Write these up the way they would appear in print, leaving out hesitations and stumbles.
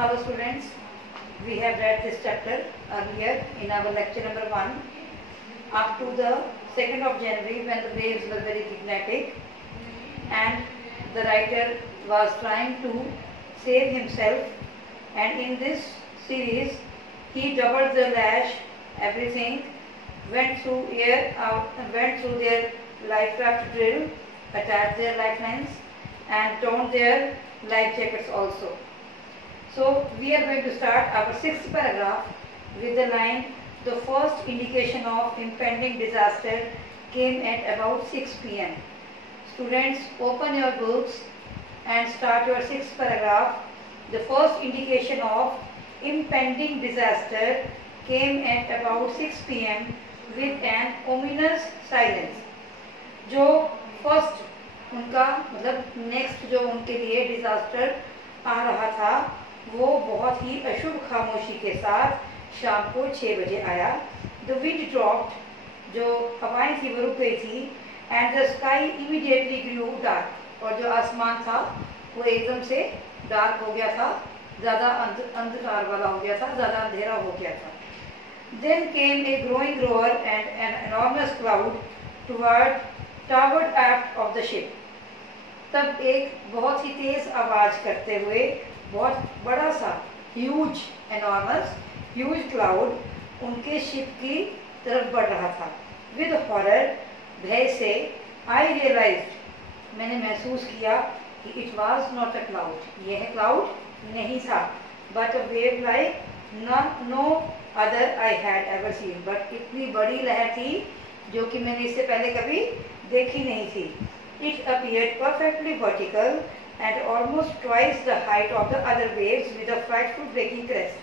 Hello students, we have read this chapter earlier in our lecture number 1 up to the 2nd of January when the waves were very kinetic and the writer was trying to save himself, and in this series he doubled the lash, everything, went through their life raft drill, attached their lifelines and donned their life jackets also. So we are going to start our 6th paragraph with the line, the first indication of impending disaster came at about 6 p.m. Students, open your books and start your 6th paragraph. The first indication of impending disaster came at about 6 p.m. with an ominous silence. जो first उनका मतलब next जो उनके लिए disaster आ रहा था वो बहुत ही अशुभ खामोशी के साथ शाम को 6 बजे आया. द विंड ड्रॉप्ड, जो हवाएं थी वो रुक गई थी, and the sky immediately grew dark, और जो आसमान था वो एकदम से डार्क हो गया था, ज़्यादा अंधकार वाला हो गया था, ज़्यादा अंधेरा हो गया था. Then came a growing roar and an enormous cloud toward aft of the ship. तब एक बहुत ही तेज आवाज करते हुए बहुत बड़ा सा ह्यूज क्लाउड उनके शिप की तरफ बढ़ रहा था. विद हॉरर, भय से, आई रियलाइज्ड, मैंने महसूस किया कि it was not a cloud, यह क्लाउड नहीं था, but a wave like no other I had ever seen, but इतनी बड़ी लहर थी जो कि मैंने इससे पहले कभी देखी नहीं थी. It appeared perfectly vertical and almost twice the height of the other waves with a frightful breaking crest.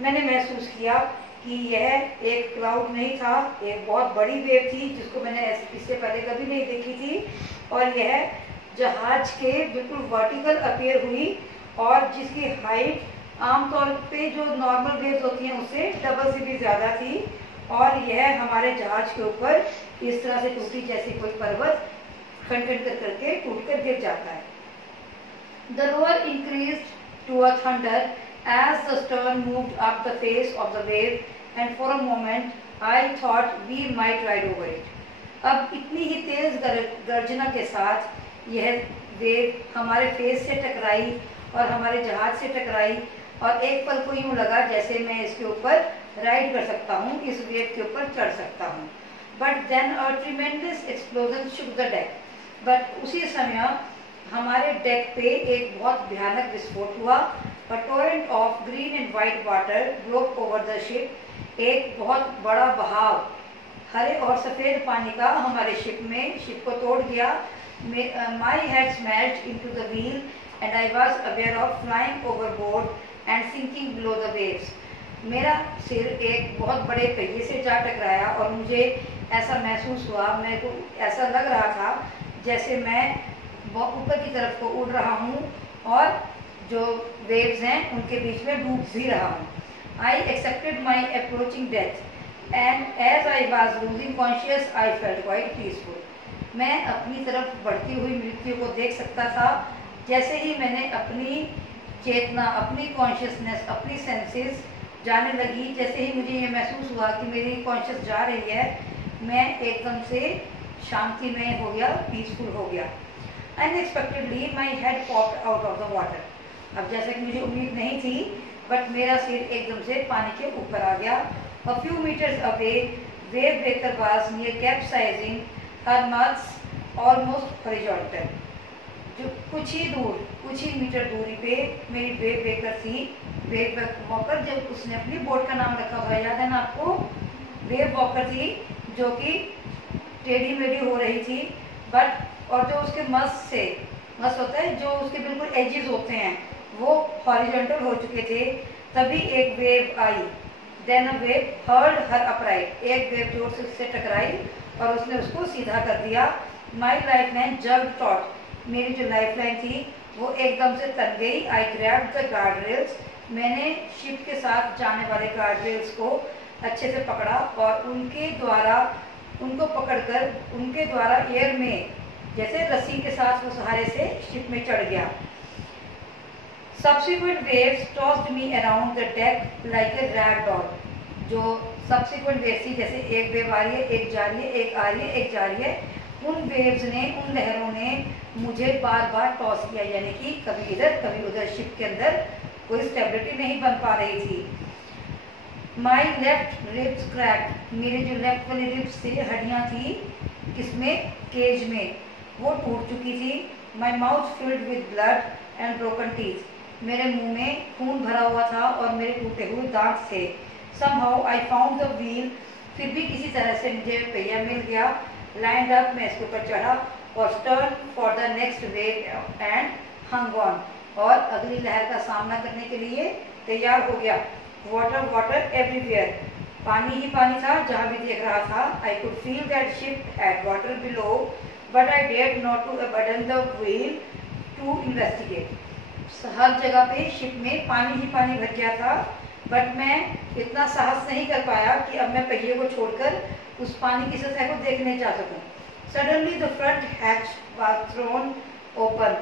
मैंने महसूस किया कि यह एक क्लाउड नहीं था, एक बहुत बड़ी वेव थी जिसको मैंने इससे पहले कभी नहीं देखी थी, और यह जहाज के बिल्कुल वर्टिकल अपीयर हुई और जिसकी हाइट आमतौर पे जो नॉर्मल वेव्स होती हैं उससे डबल से भी ज़्यादा थी, और यह हमारे जहाज के ऊपर इस तरह से टूटी जैसे कोई पर्वत खंड करके टूटकर गिर जाता है. The roar increased to a thunder as the stern moved up the face of the wave, and for a moment I thought we might ride over it. अब इतनी ही तेज गर्जना के साथ यह वेव हमारे फेस से टकराई और हमारे जहाज से टकराई, और एक पल को यूँ लगा जैसे मैं इसके ऊपर राइड कर सकता हूँ, इस वेव के ऊपर चढ़ सकता हूँ. But then a tremendous explosion shook the deck. But उसी समय हमारे डेक पे एक बहुत भयानक विस्फोट हुआ. A torrent of green and white water broke over the ship. एक बहुत बड़ा बहाव हरे और सफ़ेद पानी का हमारे शिप को तोड़ गया. My head smashed into the wheel and I was aware of flying overboard and sinking below the waves. मेरा सिर एक बहुत बड़े पहिए से जा टकराया और मुझे ऐसा महसूस हुआ, मेरे को ऐसा लग रहा था जैसे मैं ऊपर की तरफ को उड़ रहा हूँ और जो वेव्स हैं उनके बीच में डूब भी रहा हूँ. I accepted my approaching death and as I was losing conscious I felt quite peaceful. मैं अपनी तरफ बढ़ती हुई मृत्यु को देख सकता था. जैसे ही मैंने अपनी चेतना, अपनी कॉन्शियसनेस, अपनी सेंसेस जाने लगी, जैसे ही मुझे ये महसूस हुआ कि मेरी कॉन्शियस जा रही है, मैं एकदम से शांति में हो गया, पीसफुल हो गया. Unexpectedly my head popped out of the water. अब जैसे कि मुझे उम्मीद नहीं थी, बट मेरा सिर एकदम से पानी के ऊपर आ गया. A few metres away wave breaker was near capsizing her mast almost horizontal. जो कुछ ही मीटर दूरी पे मेरी वेव ब्रेकर थी. वेव वॉकर, जब उसने अपनी बोट का नाम रखा हुआ याद है ना आपको, वेव वॉकर थी जो कि टेढ़ी मेढ़ी हो रही थी, बट और जो उसके मस होता है, जो उसके बिल्कुल एजेस होते हैं वो हॉरिजॉन्टल हो चुके थे. तभी एक वेव आई. Then a wave hurled her upright. एक वेव जोर से उससे टकराई और उसने उसको सीधा कर दिया. माई लाइफ लाइन जल्द टॉट. मेरी जो लाइफ लाइन थी वो एकदम से तन गई. आई ग्रैब्ड द गार्ड रेल्स. मैंने शिप के साथ जाने वाले गार्ड रेल्स को अच्छे से पकड़ा और उनको पकड़कर उनके द्वारा एयर में जैसे रस्सी के साथ वो सहारे से शिप में चढ़ गया. subsequent waves tossed me around the deck like a rag doll. जो subsequent waves थी, जैसे एक वेव आ रही है, एक जा रही है, एक आ रही है, एक जा रही है, उन वेव्स ने, उन लहरों ने मुझे बार बार टॉस किया, यानी कि कभी इधर कभी उधर। शिप के अंदर कोई स्टेबिलिटी नहीं बन पा रही थी। माई लेफ्ट रिब्स क्रैक्ड, मेरे जो लेफ्ट वाली रिब्स थी, हड्डियाँ थी, किसमें, केज में, वो टूट चुकी थी। My mouth filled with blood and broken teeth, मेरे मुंह में खून भरा हुआ था और मेरे टूटे हुए दांत थे। Somehow I found the wheel, फिर भी किसी तरह से मुझे पहिया मिल गया। Lined up, मैं इसके ऊपर चढ़ा और turn for the next wave and hung on, और अगली लहर का सामना करने के लिए तैयार हो गया। Water, water everywhere, पानी ही पानी था जहाँ भी देख रहा था। I could feel that ship had water below, but I dared not to abandon the wheel to investigate. हर जगह पे शिप में पानी ही पानी भर गया था, बट मैं इतना साहस नहीं कर पाया कि अब मैं पहिए को छोड़कर उस पानी की सतह को देखने जा सकूं। Suddenly the front hatch was thrown open,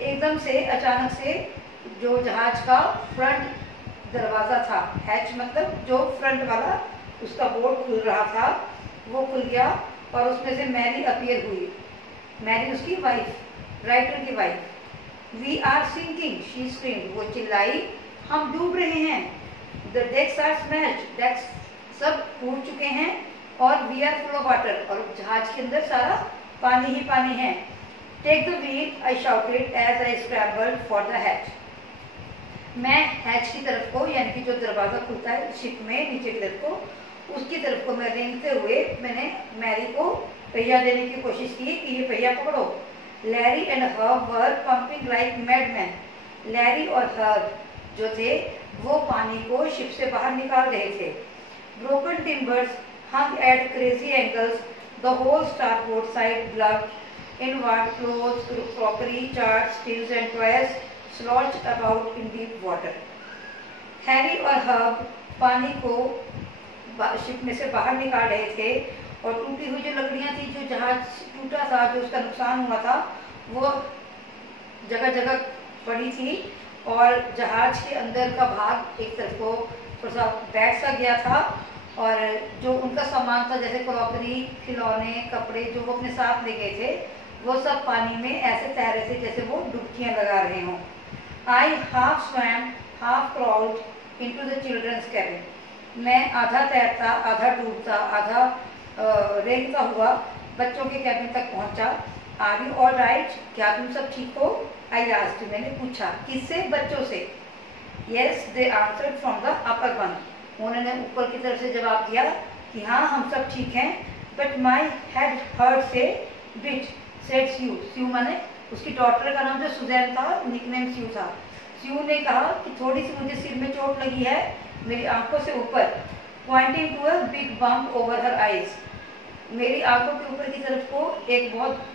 एकदम से अचानक से जो जहाज का फ्रंट दरवाज़ा था, हैच मतलब जो फ्रंट वाला उसका बोर्ड खुल रहा था, वो खुल गया और उसमें से मैरी अपीयर हुई। मैरी उसकी वाइफ, राइटर की wife. We are sinking, she screamed, वो चिल्लाई, हम डूब रहे हैं। The decks are smashed, decks सब टूट चुके हैं, और we are full of water, और जहाज के अंदर सारा पानी ही पानी है। Take the wheel, I shouted as I scrambled for the hatch, मैं हैच की तरफ को, यानी कि जो दरवाज़ा खुलता है शिप में नीचे की तरफ को, उसकी तरफ को मैं रेंगते हुए मैंने मैरी को पहिया देने की कोशिश की कि ये पहिया पकड़ो। Larry and Herb were pumping like madman, Larry और हर्ब जो थे वो पानी को शिप से बाहर निकाल रहे थे। Broken timbers hung at crazy angles, the whole starboard side bulged inward, clothes, crockery, charts, stools and toys sloshed about in deep water. Harry और हर्ब पानी को शिप में से बाहर निकाल रहे थे, और टूटी हुई जो लकड़ियाँ थी, जो जहाज टूटा था, जो उसका नुकसान हुआ था, वो जगह जगह पड़ी थी, और जहाज के अंदर का भाग एक तरफ को थोड़ा सा बैठ सा गया था, और जो उनका सामान था जैसे क्रॉकरी, खिलौने, कपड़े जो वो अपने साथ ले गए थे, वो सब पानी में ऐसे तैर रहे थे जैसे वो डुबकियाँ लगा रहे हों। I half swam half crawled into the children's cabin, मैं आधा तैरता, आधा डूबता, आधा रेंगता हुआ बच्चों के कैबिन तक पहुंचा। आर यू ऑल राइट, क्या तुम सब ठीक हो? आई आस्क्ड, मैंने पूछा। किससे? बच्चों से। Yes they answered from the upper one, उन्होंने ऊपर की तरफ से जवाब दिया कि हाँ हम सब ठीक हैं। बट माई हेड हर्ट से बिट, सेड स्यू, स्यू माने उसकी डॉटर का नाम जो सुजैन था, निकनेम स्यू था। स्यू ने कहा कि थोड़ी सी मुझे सिर में चोट लगी है, मेरी आंखों से ऊपर, pointing to a big bump over her eyes, मेरी आंखों के ऊपर की तरफ को एक बहुत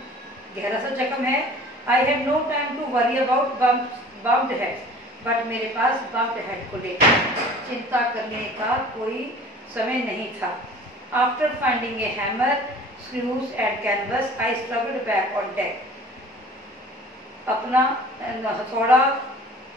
गहरा सा जख्म है। I have no time to worry about bumped head, but मेरे पास बम्प्ड हेड को लेकर चिंता करने का कोई समय नहीं था। After finding a hammer, screws and canvas, I struggled back on deck, अपना हथौड़ा,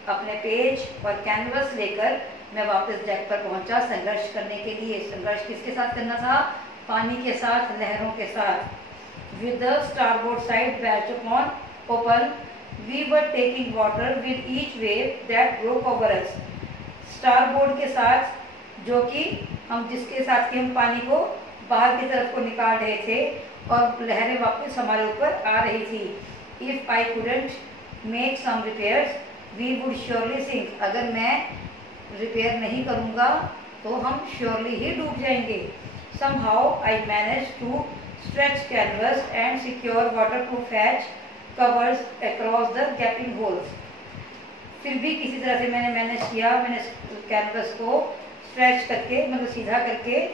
अपने पेज और कैनवस लेकर मैं वापस डेक पर पहुंचा संघर्ष करने के लिए। संघर्ष किसके साथ करना था? पानी के साथ, लहरों के साथ। With the starboard side batch upon open, we were taking water with each wave that broke over us, starboard के साथ, जो कि हम जिसके साथ कि हम पानी को बाहर की तरफ को निकाल रहे थे और लहरें वापस हमारे ऊपर आ रही थी। If I couldn't make some repairs we would surely sink, अगर मैं रिपेयर नहीं करूँगा तो हम श्योरली ही डूब जाएंगे। Somehow I managed to stretch canvas and secure waterproof hatch covers across the gaping holes. फिर भी किसी तरह से मैंने मैनेज किया, मैंने कैनवस को स्ट्रेच करके, मतलब सीधा करके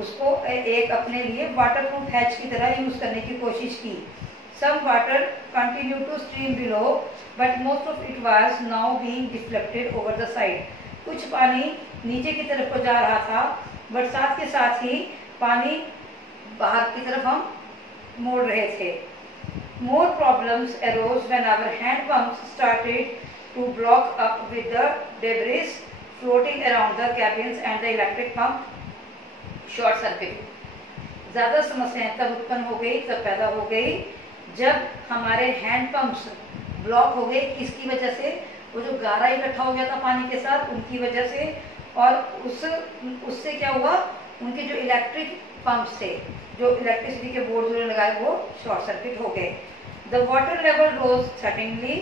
उसको एक अपने लिए वाटरप्रूफ हैच की तरह यूज करने की कोशिश की। Some water continued to stream below, but most of it was now being deflected over the side. कुछ पानी नीचे की तरफ को जा रहा था, बट साथ के साथ ही पानी बाहर की तरफ हम मोड़ रहे थे। More problems arose when our hand pumps started to block up with the debris floating around the cabins and the electric pump short circuit. ज़्यादा समस्याएं तब उत्पन्न हो गई, तब पैदा हो गई जब हमारे हैंड पंप्स ब्लॉक हो गए। किसकी वजह से? वो जो गारा इकट्ठा हो गया था पानी के साथ, उनकी वजह से। और उससे क्या हुआ, उनके जो इलेक्ट्रिक पंप्स थे, जो इलेक्ट्रिसिटी के बोर्ड जो लगाए, वो शॉर्ट सर्किट हो गए। The water level rose suddenly,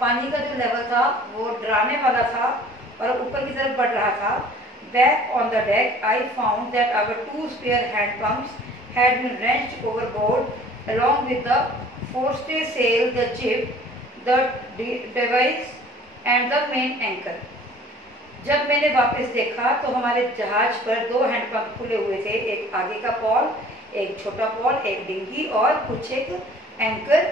पानी का जो लेवल था वो डराने वाला था और ऊपर की तरफ बढ़ रहा था। Back on the deck, I found that our 2 spare hand pumps had been wrenched overboard, along with the forestay sail, the jib, the device, and the main anchor. जब मैंने वापस देखा तो हमारे जहाज पर 2 हैंड पंप खुले हुए थे, एक आगे का पॉल, एक छोटा पॉल, एक डिंगी और कुछ एक एंकर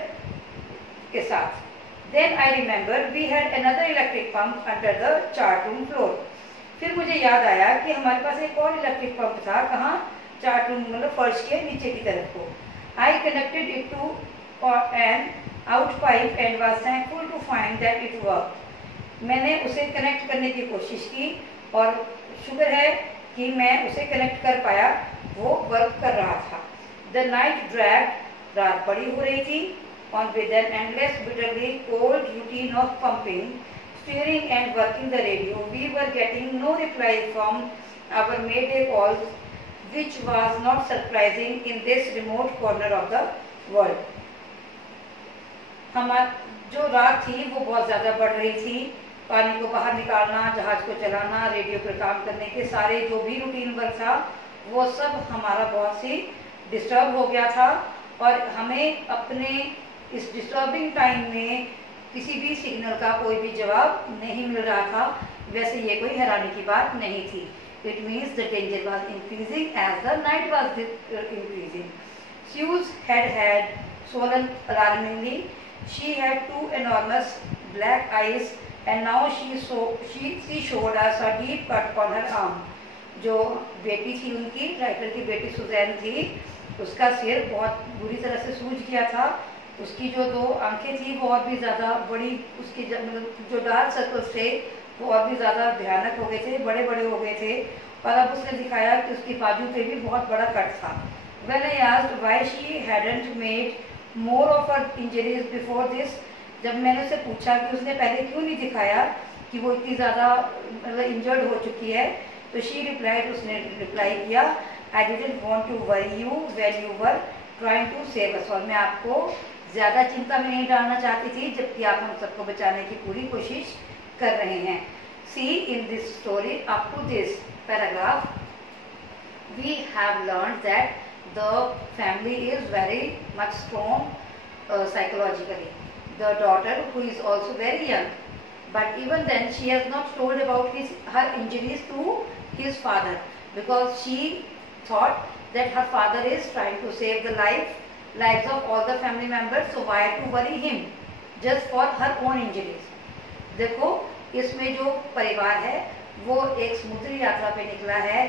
के साथ। Then I remember we had another electric pump under the chart room floor. फिर मुझे याद आया कि हमारे पास एक और इलेक्ट्रिक पंप था। कहाँ? चार्ट रूम, मतलब फर्श के नीचे की तरफ को। I connected it to an out pipe and was thankful to find that it work. मैंने उसे कनेक्ट करने की कोशिश की और शुक्र है कि मैं उसे कनेक्ट कर पाया, वो वर्क कर रहा था। द नाइट ड्रैग, रात बड़ी हो रही थी। On with an endless bitterly cold routine of pumping, steering and working the radio, we were getting no reply from our mayday calls, which was not surprising in this remote corner of the world. हमारी जो रात थी वो बहुत ज़्यादा बढ़ रही थी। पानी को बाहर निकालना, जहाज को चलाना, रेडियो पर काम करने के सारे जो भी रूटीन वर्क था वो सब हमारा बहुत सी डिस्टर्ब हो गया था और हमें अपने इस डिस्टर्बिंग टाइम में किसी भी सिग्नल का कोई भी जवाब नहीं मिल रहा था। वैसे ये कोई हैरानी की बात नहीं थी। It means the danger was increasing as the night was increasing. Sue's head had swollen alarmingly. She had 2 enormous black eyes and now she showed us a deep cut on her arm. जो बेटी थी उनकी, writer की बेटी Suzanne थी, उसका सिर बहुत बुरी तरह से सूज गया था। उसकी जो 2 आंखें थी वो और भी ज़्यादा बड़ी, उसकी मतलब जो डार्क सर्कल्स थे वो और भी ज़्यादा भयानक हो गए थे, बड़े बड़े हो गए थे। और अब उसने दिखाया कि उसकी बाजू पे भी बहुत बड़ा कट था। When I asked why she hadn't made more of her injuries before this, जब मैंने उसे पूछा कि उसने पहले क्यों नहीं दिखाया कि वो इतनी ज़्यादा मतलब इंजर्ड हो चुकी है, तो she replied, उसने रिप्लाई किया, I didn't want to worry you when you were trying to save us. और मैं आपको ज़्यादा चिंता में नहीं डालना चाहती थी जबकि आप हम सबको बचाने की पूरी कोशिश कर रहे हैं। See, in this story up to this paragraph, we have learned that the family is very much strong psychologically. The daughter, who is also very young, but even then she has not told about her injuries to his father because she thought that her father is trying to save the lives of all the family members, so why to worry him just for her own injuries. देखो, इसमें जो परिवार है वो एक समुद्री यात्रा पे निकला है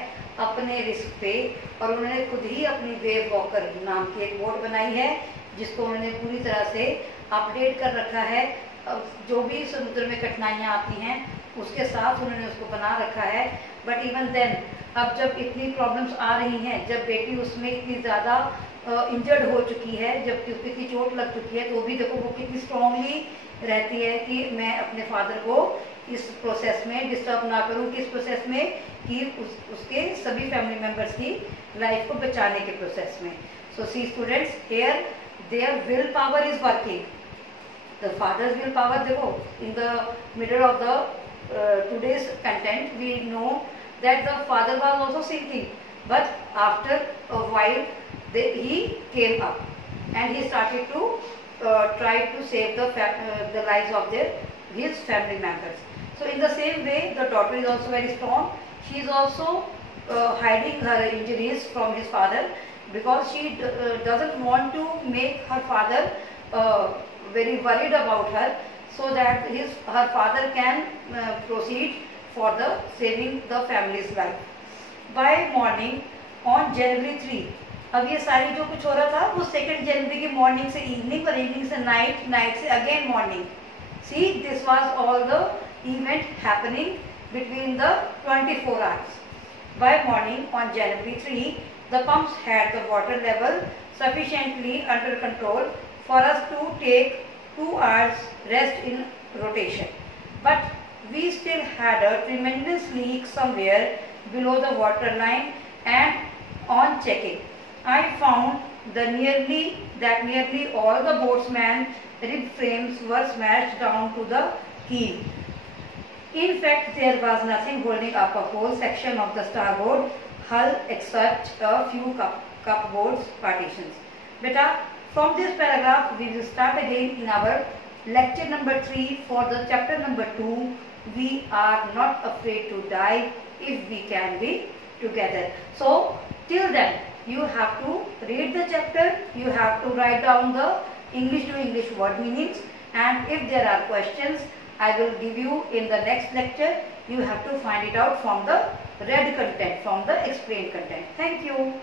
अपने रिस्क पे और उन्होंने खुद ही अपनी वेव वॉकर नाम की एक बोट बनाई है जिसको उन्होंने पूरी तरह से अपडेट कर रखा है। जो भी समुद्र में कठिनाइयाँ आती हैं उसके साथ उन्होंने उसको बना रखा है। बट इवन देन अब जब इतनी प्रॉब्लम्स आ रही हैं, जब बेटी उसमें इतनी ज़्यादा इंजर्ड हो चुकी है, जबकि उसको इतनी चोट लग चुकी है, तो भी देखो वो कितनी स्ट्रांगली रहती है कि मैं अपने फादर को इस प्रोसेस में डिस्टर्ब ना करूं। किस प्रोसेस में? कि उसके सभी फैमिली मेम्बर्स की लाइफ को बचाने के प्रोसेस में। So see students, here their will power is working. The father's will power, देखो in the middle of the today's content we know that the father was also sinking, but after a while he came up and he started to try to save the lives of his family members. So in the same way, the daughter is also very strong. She is also hiding her injuries from his father because she doesn't want to make her father very worried about her, so that her father can proceed for the saving the family's life. By morning on January 3, अब ये सारी जो कुछ हो रहा था वो 2 जनवरी की मॉर्निंग से इवनिंग और इवनिंग से नाइट, नाइट से again morning, See, this was all the event happening between the 24 hours. By morning on January 3, the pumps had the water level sufficiently under control for us to take 2 hours rest in rotation. But we still had a tremendous leak somewhere below the water line, and on checking, I found that nearly all the boatsman's rib frames were smashed down to the keel. In fact, there was nothing holding up a whole section of the starboard hull except a few cupboard partitions. Beta, from this paragraph we will start again in our lecture number 3 for the chapter number 2. We are not afraid to die if we can be together. So till then you have to read the chapter, you have to write down the English to English word meanings, and if there are questions I will give you in the next lecture. You have to find it out from the read content, from the explained content. Thank you.